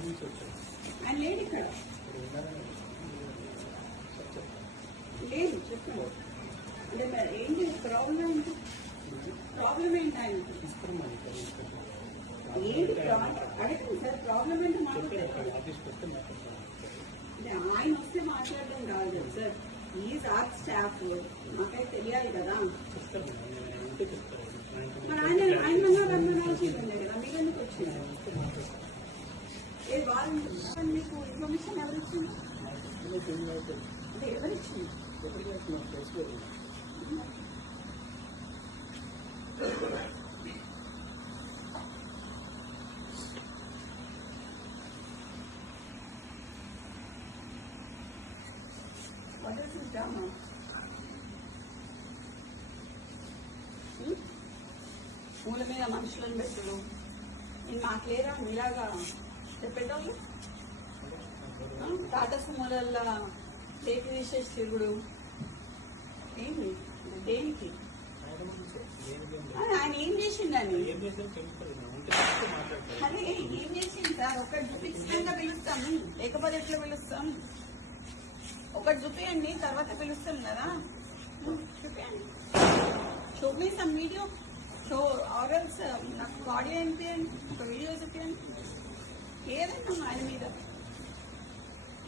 ఆయన లేడు ఇక్కడ. లేదు చెప్పండి. అంటే మరి ఏంటి ప్రాబ్లం ఏంటి ప్రాబ్లం ఏంటి తీసుకొచ్చాను ఏంటి అడగండి సార్ ప్రాబ్లం ఏంటో అంటే ఆయన వస్తే మాట్లాడడం కాదు కదా సార్. ఈజ్ ఆర్ట్ స్టాఫ్ నాకైతే తెలియాలి కదా. మరి ఆయన ఆయన అన్నా రమ్మనాల్సిందే కదా మీరు ఎందుకు వచ్చింది వస్తే మాట్లాడతాను ఏ వాళ్ళు మీకు ఇన్ఫర్మేషన్ ఎవరు ఇచ్చింది? అంటే ఎవరు ఇచ్చింది? What is drama? Hmm? పూల మీద మనుషులను పెట్టడం. నేను మాకేరా మీలాగా? చెప్పేటోళ్ళు? టాటా సుమోలల్లో టేక్ తీసేసి తిరుగుడు ఏంటి దేనికి? ఆయన ఏం ఆ, ఏం చేసిండని అదే ఏం చేసింది సార్? ఒకటి చూపించినాక పిలుస్తాము లేకపోతే ఎట్లా పిలుస్తాం? ఒకటి చూపియండి తర్వాత పిలుస్తాం కదా చూపియండి చూపిస్తాం వీడియో సో ఆర్ఎల్స్ నాకు ఆడియో అనిపించండి ఒక వీడియో చూపించండి ఏదైనా ఆయన మీద.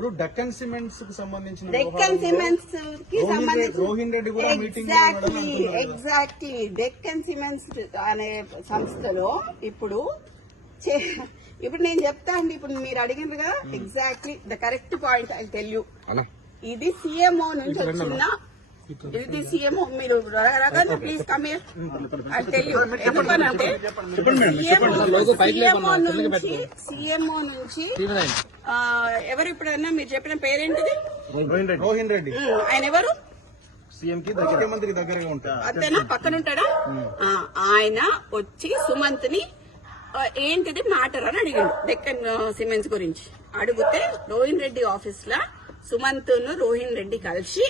ఇప్పుడు డక్కన్ సిమెంట్స్కు సంబంధించిన డెక్కన్ సిమెంట్స్కి రోహిన్ రెడ్డి- సంబంధించి రోహిన్ రెడ్డి కూడా meeting exactly exactly Deccan cements అనే సంస్థలో ఇప్పుడు ఇప్పుడు నేను చెప్తా అండి ఇప్పుడు మీరు అడిగినరుగా exactly the correct point I tell you ఇది సిఎంఓ నుంచి వచ్చిన ఇది మీరు రకరకాల please come I tell you ఎందుకనంటే సిఎంఓ నుంచి సిఎంఓ నుంచి ఆ, ఎవరు ఇప్పుడన్నా మీరు చెప్పిన పేరేంటిది రోహిన్ రెడ్డి. ఆయన ఎవరు? సీఎం కి ముఖ్యమంత్రికి దగ్గరగా ఉంటారు అతను? పక్కన ఉంటాడా? ఆ, ఆయన వచ్చి సుమంత్ని ఏంటిది? మ్యాటర్ అని అడిగాడు. డెక్కన్ సిమెంట్స్ గురించి. అడిగితే రోహిన్ రెడ్డి ఆఫీస్ లా సుమంత్ను రోహిన్ రెడ్డి కలిసి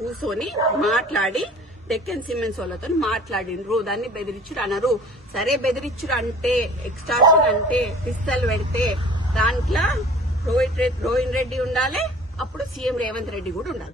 కూర్చొని మాట్లాడి డెక్కన్ సిమెంట్స్ వాళ్ళతో మాట్లాడిండ్రు. దాన్ని బెదిరించుడు అనరు సరే బెదిరించుడు అంటే ఎక్స్ట్రాషన్ అంటే పిస్తల్ పెడితే దాంట్లో రోహిత్ రెడ్డి రోహిన్ రెడ్డి ఉండాలి అప్పుడు సీఎం రేవంత్ రెడ్డి కూడా ఉండాలి.